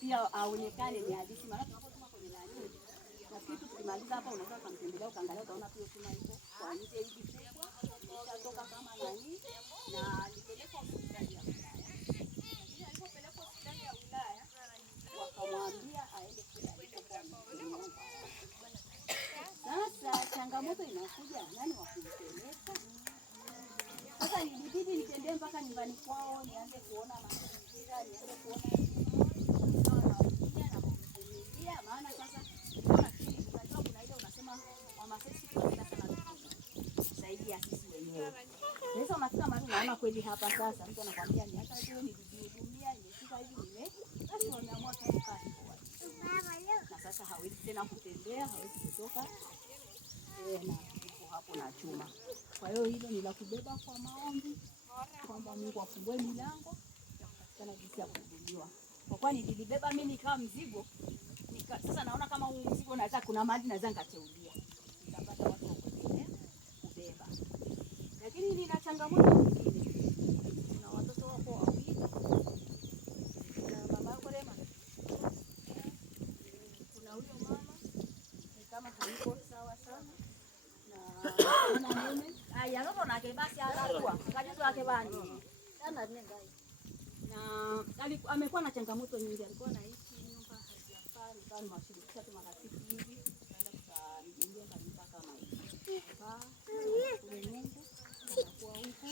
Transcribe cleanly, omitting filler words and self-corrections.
pia aonekane ni hadithi, maana tunapotuma kwenye nani na kitu tukimaliza hapa, unaweza kumtembelea ukaangalia, utaona pia tuna iko kwa nje hivi kubwa kutoka kama nani, na alipelekwa hospitali ya wilaya. Lakini alipopelekwa hospitali ya wilaya wakamwambia aende kule alipokuwa. Sasa changamoto inakuja, nani wa kumpeleka? Sasa nilibidi nitembee mpaka nyumbani kwao, nianze kuona mazingira, nianze kuona na maana sasa unajua kuna ile unasema mama sisi tunapenda sana zaidi ya sisi wenyewe. Sasa unafika mahali unaona kweli hapa sasa mtu anakuambia ni hata leo nilijihudumia nimefika hivi basi wameamua kukaa hivyo. Na sasa hawezi tena kutembea, hawezi kutoka tena hapo na chuma. Kwa hiyo hilo ni la kubeba kwa maombi kwamba Mungu afungue milango ya kupatikana jinsi ya kuhudumiwa. Kwa kwani nilibeba mimi kama mzigo. Sasa naona kama huu mzigo naweza kuna mahali naweza nikateulia. Nitapata watu wa kubeba. Lakini nina changamoto nyingine. Kuna watoto wako wawili. Na mama yako Rema. Kuna huyo mama ni kama hayuko sawa sana. Na mume aya roho na kebasi alakuwa akajuzo wake bani sana nengai na amekuwa na changamoto nyingi. Alikuwa anaishi nyumba hajafaa, nikawa nimewashirikisha tu marafiki hivi baada tukamjengea mpaka kama hivi Mungu anakuwa huko